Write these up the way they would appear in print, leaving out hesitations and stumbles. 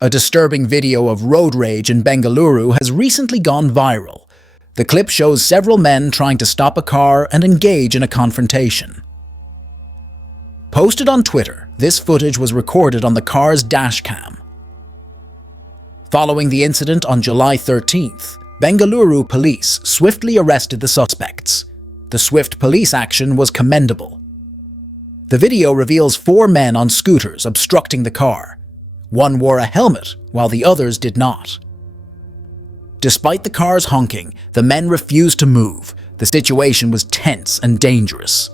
A disturbing video of road rage in Bengaluru has recently gone viral. The clip shows several men trying to stop a car and engage in a confrontation. Posted on Twitter, this footage was recorded on the car's dashcam. Following the incident on July 13th, Bengaluru police swiftly arrested the suspects. The swift police action was commendable. The video reveals 4 men on scooters obstructing the car. One wore a helmet, while the others did not. Despite the car's honking, the men refused to move. The situation was tense and dangerous.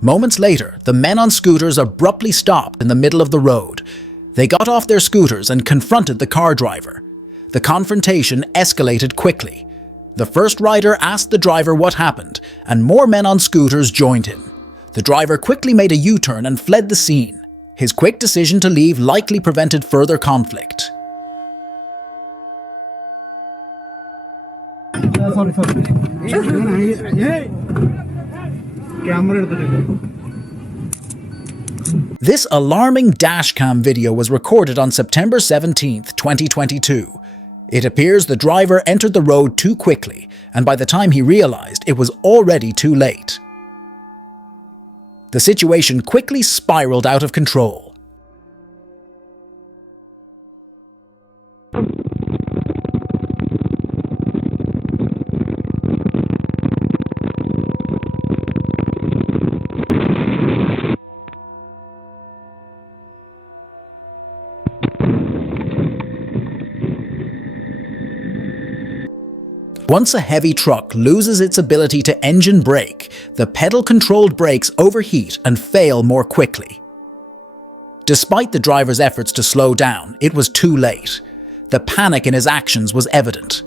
Moments later, the men on scooters abruptly stopped in the middle of the road. They got off their scooters and confronted the car driver. The confrontation escalated quickly. The first rider asked the driver what happened, and more men on scooters joined him. The driver quickly made a U-turn and fled the scene. His quick decision to leave likely prevented further conflict. This alarming dashcam video was recorded on September 17, 2022. It appears the driver entered the road too quickly, and by the time he realized, it was already too late. The situation quickly spiraled out of control. Once a heavy truck loses its ability to engine brake, the pedal-controlled brakes overheat and fail more quickly. Despite the driver's efforts to slow down, it was too late. The panic in his actions was evident.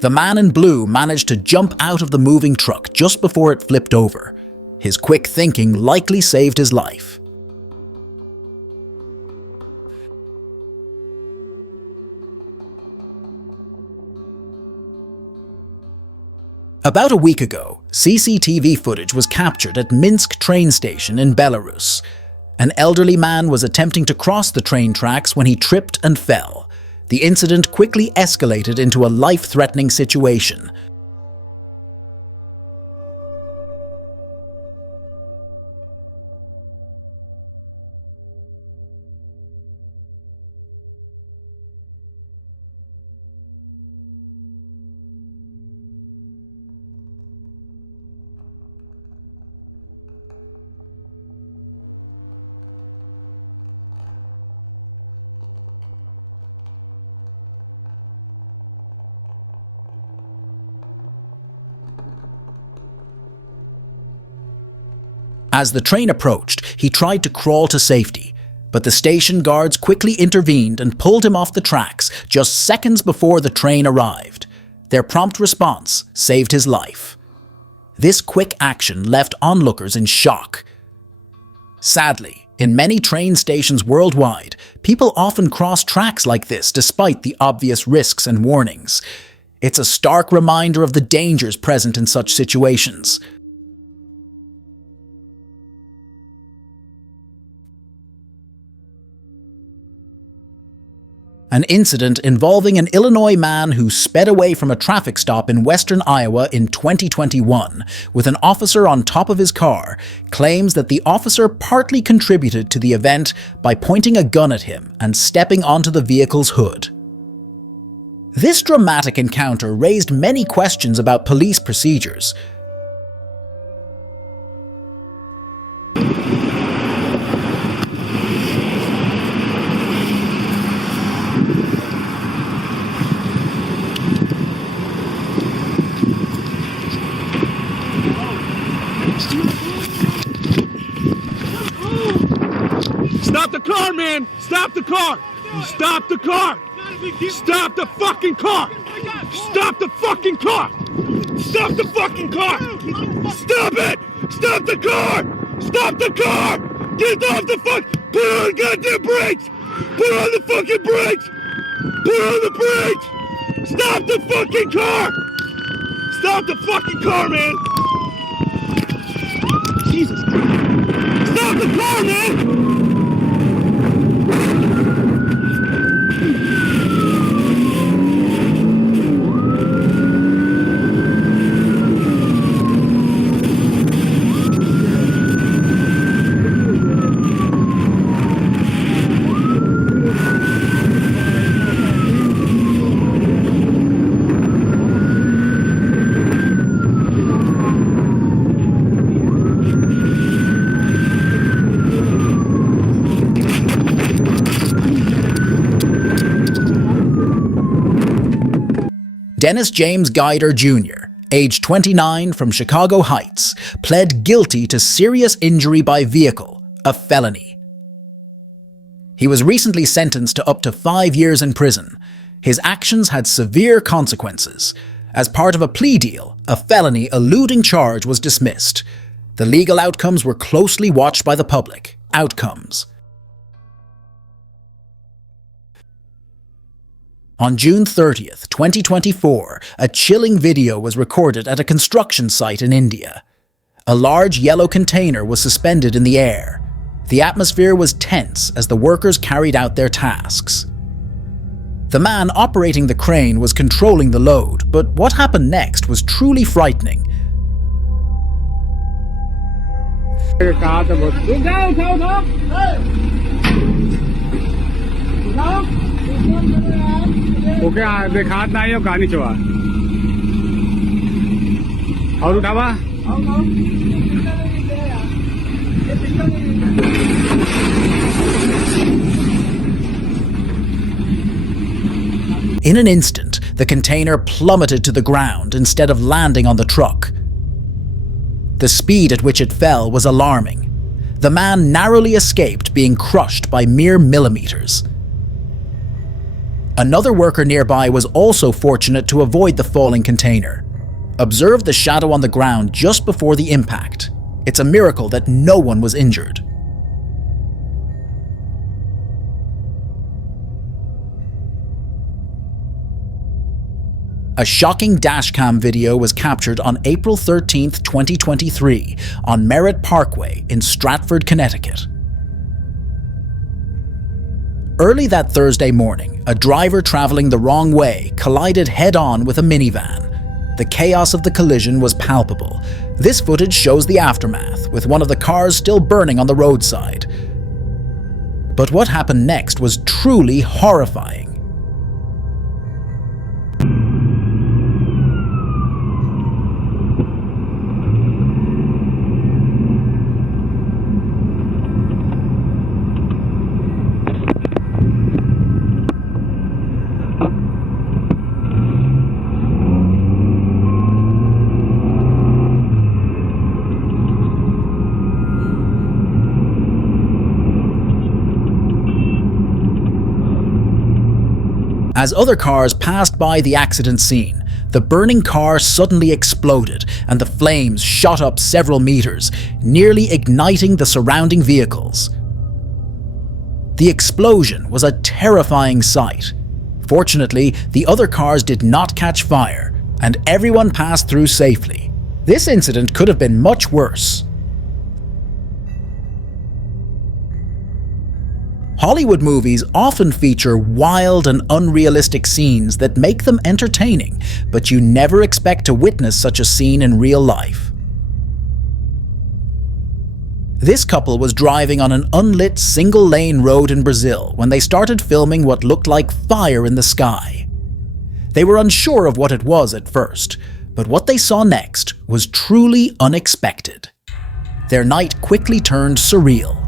The man in blue managed to jump out of the moving truck just before it flipped over. His quick thinking likely saved his life. About a week ago, CCTV footage was captured at Minsk train station in Belarus. An elderly man was attempting to cross the train tracks when he tripped and fell. The incident quickly escalated into a life-threatening situation. As the train approached, he tried to crawl to safety, but the station guards quickly intervened and pulled him off the tracks just seconds before the train arrived. Their prompt response saved his life. This quick action left onlookers in shock. Sadly, in many train stations worldwide, people often cross tracks like this despite the obvious risks and warnings. It's a stark reminder of the dangers present in such situations. An incident involving an Illinois man who sped away from a traffic stop in western Iowa in 2021 with an officer on top of his car claims that the officer partly contributed to the event by pointing a gun at him and stepping onto the vehicle's hood. This dramatic encounter raised many questions about police procedures. Stop the car, man! Stop the car! Stop the car! Stop the fucking car! Stop the fucking car! Stop the fucking car! Stop it! Stop the car! Stop the car! Get off the fuck! Put on the goddamn brakes! Put on the fucking brakes! Put on the brakes! Stop the fucking car! Stop the fucking car, man! Jesus Christ! Stop the car, man! Dennis James Guider Jr., age 29 from Chicago Heights, pled guilty to serious injury by vehicle, a felony. He was recently sentenced to up to 5 years in prison. His actions had severe consequences. As part of a plea deal, a felony eluding charge was dismissed. The legal outcomes were closely watched by the public. Outcomes. On June 30th, 2024, a chilling video was recorded at a construction site in India. A large yellow container was suspended in the air. The atmosphere was tense as the workers carried out their tasks. The man operating the crane was controlling the load, but what happened next was truly frightening. In an instant, the container plummeted to the ground instead of landing on the truck. The speed at which it fell was alarming. The man narrowly escaped being crushed by mere millimeters. Another worker nearby was also fortunate to avoid the falling container. Observe the shadow on the ground just before the impact. It's a miracle that no one was injured. A shocking dashcam video was captured on April 13, 2023, on Merritt Parkway in Stratford, Connecticut. Early that Thursday morning, a driver traveling the wrong way collided head-on with a minivan. The chaos of the collision was palpable. This footage shows the aftermath, with one of the cars still burning on the roadside. But what happened next was truly horrifying. As other cars passed by the accident scene, the burning car suddenly exploded and the flames shot up several meters, nearly igniting the surrounding vehicles. The explosion was a terrifying sight. Fortunately, the other cars did not catch fire, and everyone passed through safely. This incident could have been much worse. Hollywood movies often feature wild and unrealistic scenes that make them entertaining, but you never expect to witness such a scene in real life. This couple was driving on an unlit single-lane road in Brazil when they started filming what looked like fire in the sky. They were unsure of what it was at first, but what they saw next was truly unexpected. Their night quickly turned surreal.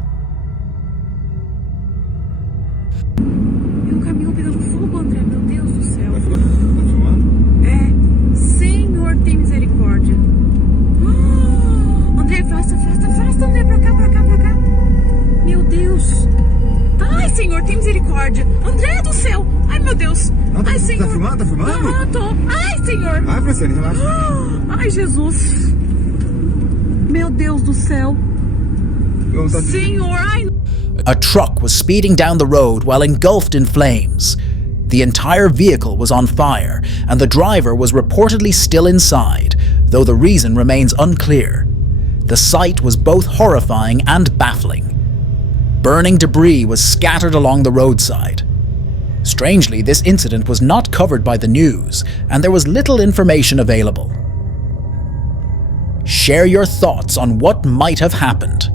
Ah, tô. Ai, senhor. Vai, Franciane, relaxa. Ai, Jesus. Meu Deus do céu. Senhor, ai. A truck was speeding down the road while engulfed in flames. The entire vehicle was on fire, and the driver was reportedly still inside, though the reason remains unclear. The sight was both horrifying and baffling. Burning debris was scattered along the roadside. Strangely, this incident was not covered by the news, and there was little information available. Share your thoughts on what might have happened.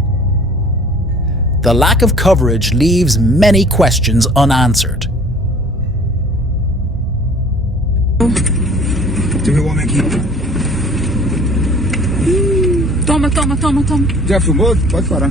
The lack of coverage leaves many questions unanswered. Deixa eu ver o homem aqui. Toma. Já filmou? Pode parar.